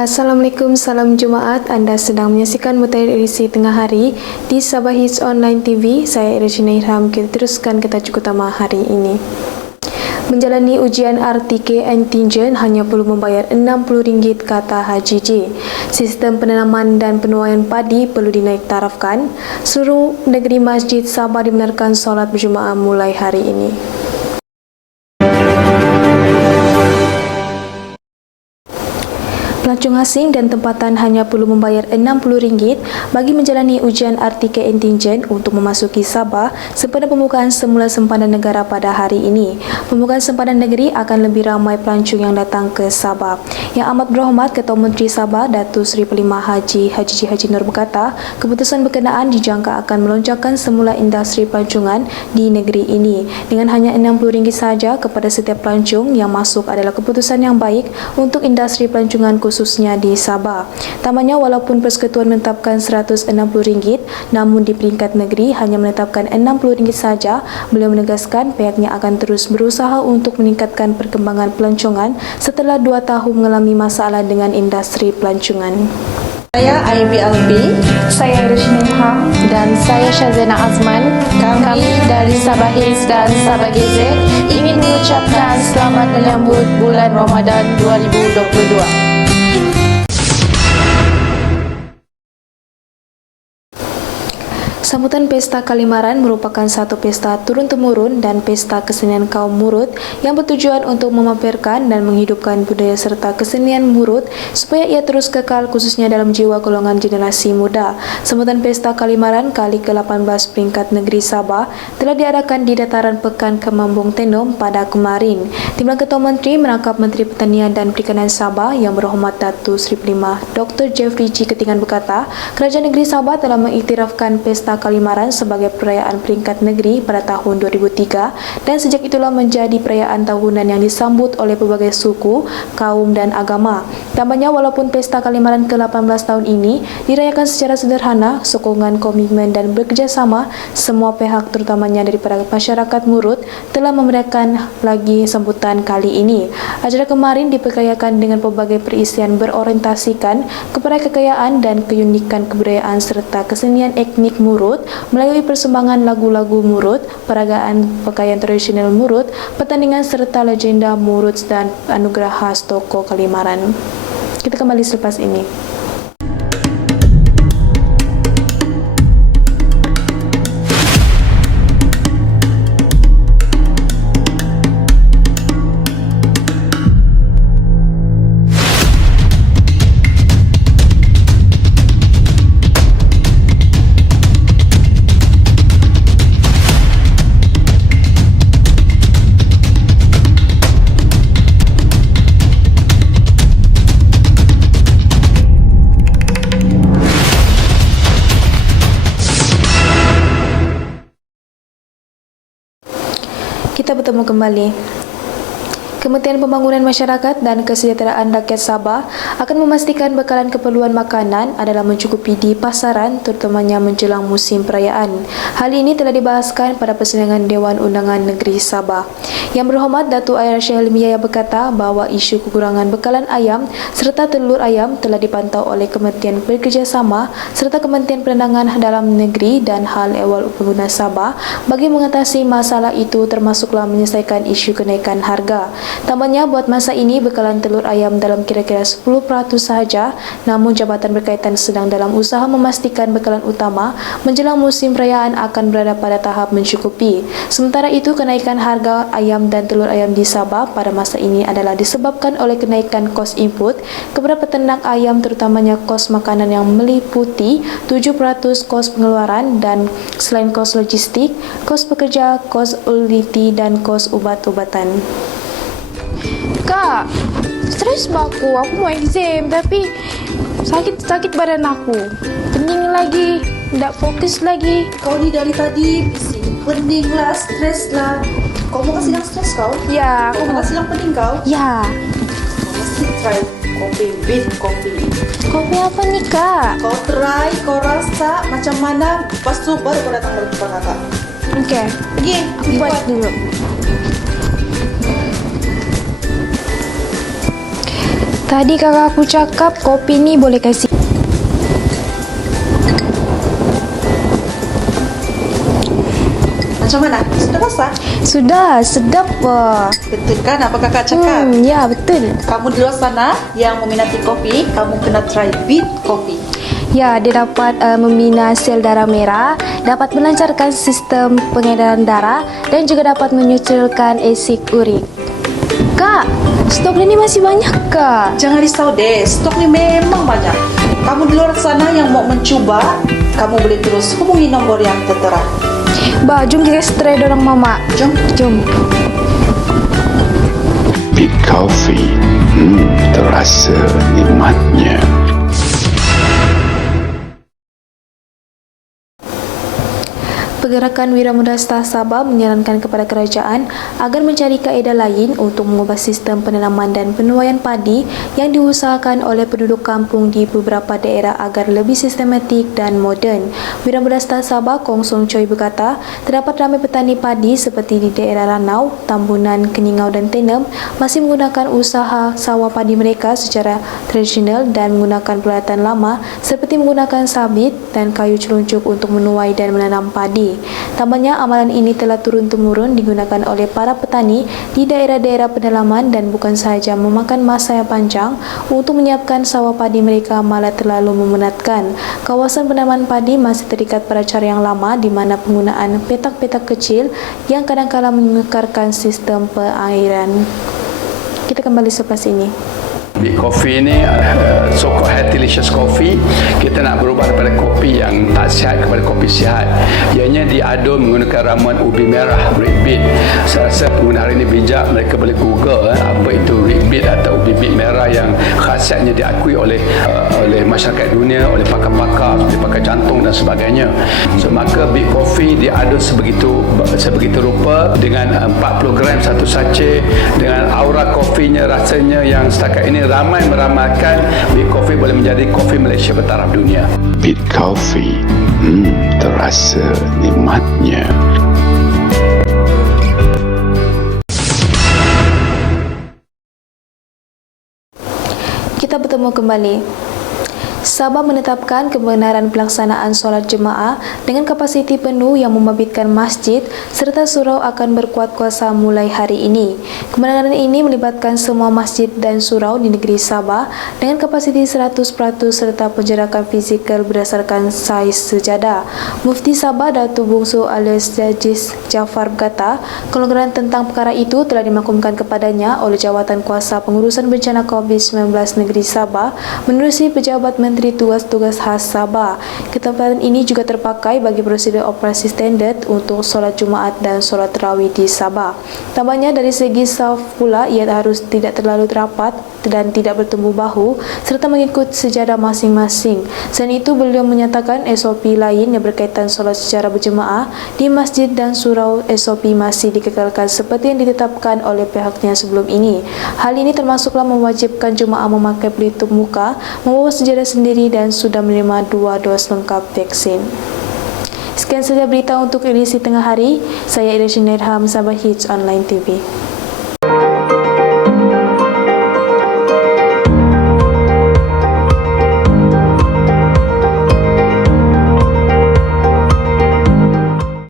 Assalamualaikum, salam Jumaat. Anda sedang menyaksikan Mutakhir edisi tengah hari di Sabah Hits Online TV. Saya Regina Irham. Kita teruskan ke tajuk utama hari ini. Menjalani ujian RTK Antingen hanya perlu membayar RM60, kata Haji J. Sistem penanaman dan penuaian padi perlu dinaik tarafkan. Seluruh negeri Masjid Sabah dibenarkan solat berjemaah mulai hari ini. Pelancong asing dan tempatan hanya perlu membayar RM60 bagi menjalani ujian RTK Antingen untuk memasuki Sabah sempena pembukaan semula sempadan negara pada hari ini. Pembukaan sempadan negeri akan lebih ramai pelancong yang datang ke Sabah. Yang amat berhormat Ketua Menteri Sabah Datuk Seri Pelimah Haji Nur berkata, keputusan berkenaan dijangka akan melonjakkan semula industri pelancongan di negeri ini. Dengan hanya RM60 sahaja kepada setiap pelancong yang masuk adalah keputusan yang baik untuk industri pelancongan khususnya di Sabah. Tambahnya, walaupun Persekutuan menetapkan RM160, namun di peringkat negeri hanya menetapkan RM60 saja, beliau menegaskan pihaknya akan terus berusaha untuk meningkatkan perkembangan pelancongan setelah 2 tahun mengalami masalah dengan industri pelancongan. Saya IBLB, Saya Regina Irham dan saya Syazena Azman. Kami dari Sabah Hits dan Sabah Gazette ingin mengucapkan selamat menyambut bulan Ramadan 2022. Sambutan Pesta Kalimaran merupakan satu pesta turun-temurun dan pesta kesenian kaum Murut yang bertujuan untuk memamerkan dan menghidupkan budaya serta kesenian Murut supaya ia terus kekal khususnya dalam jiwa golongan generasi muda. Sambutan Pesta Kalimaran kali ke-18 peringkat negeri Sabah telah diadakan di dataran Pekan Kemambung Tenom pada kemarin. Timbalan Ketua Menteri merangkap Menteri Pertanian dan Perikanan Sabah yang berhormat Datuk Seri Pelimah Dr. Jeffrey G. Ketingan berkata, Kerajaan Negeri Sabah telah mengiktirafkan Pesta Kalimaran sebagai perayaan peringkat negeri pada tahun 2003 dan sejak itulah menjadi perayaan tahunan yang disambut oleh pelbagai suku, kaum dan agama. Tambahnya, walaupun Pesta Kalimaran ke-18 tahun ini dirayakan secara sederhana, sokongan, komitmen dan bekerjasama semua pihak terutamanya daripada masyarakat Murut telah memberikan lagi sambutan kali ini. Acara kemarin diperkayakan dengan pelbagai perisian berorientasikan kepada kekayaan dan keunikan kebudayaan serta kesenian etnik Murut melalui persembahan lagu-lagu Murut, peragaan pakaian tradisional Murut, pertandingan serta legenda Murut dan anugerah khas toko Kalimaran. Kita kembali selepas ini. Kita bertemu kembali. Kementerian Pembangunan Masyarakat dan Kesejahteraan Rakyat Sabah akan memastikan bekalan keperluan makanan adalah mencukupi di pasaran terutamanya menjelang musim perayaan. Hal ini telah dibahaskan pada persidangan Dewan Undangan Negeri Sabah. Yang berhormat Datuk Air Syah Helmiah berkata bahawa isu kekurangan bekalan ayam serta telur ayam telah dipantau oleh Kementerian Bekerjasama serta Kementerian Perdagangan Dalam Negeri dan Hal Ehwal Pengguna Sabah bagi mengatasi masalah itu termasuklah menyelesaikan isu kenaikan harga. Tambahnya, buat masa ini bekalan telur ayam dalam kira-kira 10% sahaja, namun jabatan berkaitan sedang dalam usaha memastikan bekalan utama menjelang musim perayaan akan berada pada tahap mencukupi. Sementara itu, kenaikan harga ayam dan telur ayam di Sabah pada masa ini adalah disebabkan oleh kenaikan kos input kepada peternak ayam terutamanya kos makanan yang meliputi 7% kos pengeluaran dan selain kos logistik, kos pekerja, kos utility dan kos ubat-ubatan. Kak, stres aku mau exam tapi sakit badan aku. Pening lagi, tak fokus lagi. Kau ni dari tadi bising, pening lah, stres lah. Kau mau sidang stres kau? Ya, Kau mau sidang pening kau? Ya. Kau mesti try kopi, beef coffee. Kopi apa nih, Kak? Kau try, kau rasa macam mana, lepas tu baru kau datang berjumpa kakak. Okey, Pergi, aku buat dulu. Tadi kakak aku cakap kopi ni boleh kasih. Macam mana? Sudah masak? Sudah, sedap wah. Betul kan apa kakak cakap? Ya betul. Kamu di luar sana yang meminati kopi, kamu kena try Beat Coffee. Ya, dia dapat membina sel darah merah, dapat melancarkan sistem pengedaran darah dan juga dapat menyucikan asid urik. Kak, stok ini masih banyak kak? Jangan risau deh, stok ni memang banyak. Kamu di luar sana yang mau mencuba, kamu boleh terus hubungi nombor yang tertera. Bah, jom kita try dorang mama. Jom. Jom. Beat Coffee, terasa nikmatnya. Pergerakan Wira Muda Star Sabah menyarankan kepada kerajaan agar mencari kaedah lain untuk mengubah sistem penanaman dan penuaian padi yang diusahakan oleh penduduk kampung di beberapa daerah agar lebih sistematik dan moden. Wira Muda Star Sabah Kong Song Choi berkata, terdapat ramai petani padi seperti di daerah Ranau, Tambunan, Keningau dan Tenem masih menggunakan usaha sawah padi mereka secara tradisional dan menggunakan peralatan lama seperti menggunakan sabit dan kayu celuncuk untuk menuai dan menanam padi. Tambahnya, amalan ini telah turun-temurun digunakan oleh para petani di daerah-daerah pedalaman dan bukan sahaja memakan masa yang panjang untuk menyiapkan sawah padi mereka, malah terlalu memenatkan. Kawasan penanaman padi masih terikat pada cara yang lama di mana penggunaan petak-petak kecil yang kadang-kala mengekarkan sistem perairan. Kita kembali selepas ini. Beat Coffee ni so-called healthy-licious coffee. Kita nak berubah daripada kopi yang tak sihat kepada kopi sihat. Ianya diadun menggunakan ramuan ubi merah, red beet. Saya rasa pengguna hari ini bijak, mereka boleh google apa itu red beet atau ubi beet merah yang khasiatnya diakui oleh masyarakat dunia, oleh pakar-pakar, oleh pakar jantung dan sebagainya. So maka Beat Coffee diadun sebegitu rupa dengan 40 gram satu sachet, dengan aura kopinya, rasanya yang setakat ini ramai meramalkan Beat Coffee boleh menjadi kopi Malaysia bertaraf dunia. Beat Coffee, terasa nikmatnya. Kita bertemu kembali. Sabah menetapkan kebenaran pelaksanaan solat jemaah dengan kapasiti penuh yang membabitkan masjid serta surau akan berkuat kuasa mulai hari ini. Kebenaran ini melibatkan semua masjid dan surau di negeri Sabah dengan kapasiti 100% serta penjarakan fizikal berdasarkan saiz sejadah. Mufti Sabah Datuk Bungsu alias Jajis Jafar berkata, kelonggaran tentang perkara itu telah dimaklumkan kepadanya oleh Jawatan Kuasa Pengurusan Bencana COVID-19 Negeri Sabah menerusi Pejabat Menteri Tugas-Tugas Khas Sabah. Ketetapan ini juga terpakai bagi prosedur operasi standard untuk solat Jumaat dan solat tarawih di Sabah. Tambahnya, dari segi saf pula ia harus tidak terlalu rapat dan tidak bertemu bahu serta mengikut sejadah masing-masing. Selain itu, beliau menyatakan SOP lain yang berkaitan solat secara berjemaah di masjid dan surau SOP masih dikekalkan seperti yang ditetapkan oleh pihaknya sebelum ini. Hal ini termasuklah mewajibkan jemaah memakai pelitup muka, membawa sejadah sendiri dan sudah menerima 2 dos lengkap vaksin. Sekian saja berita untuk edisi tengah hari. Saya Ira Shinirham, Sabah Hits Online TV.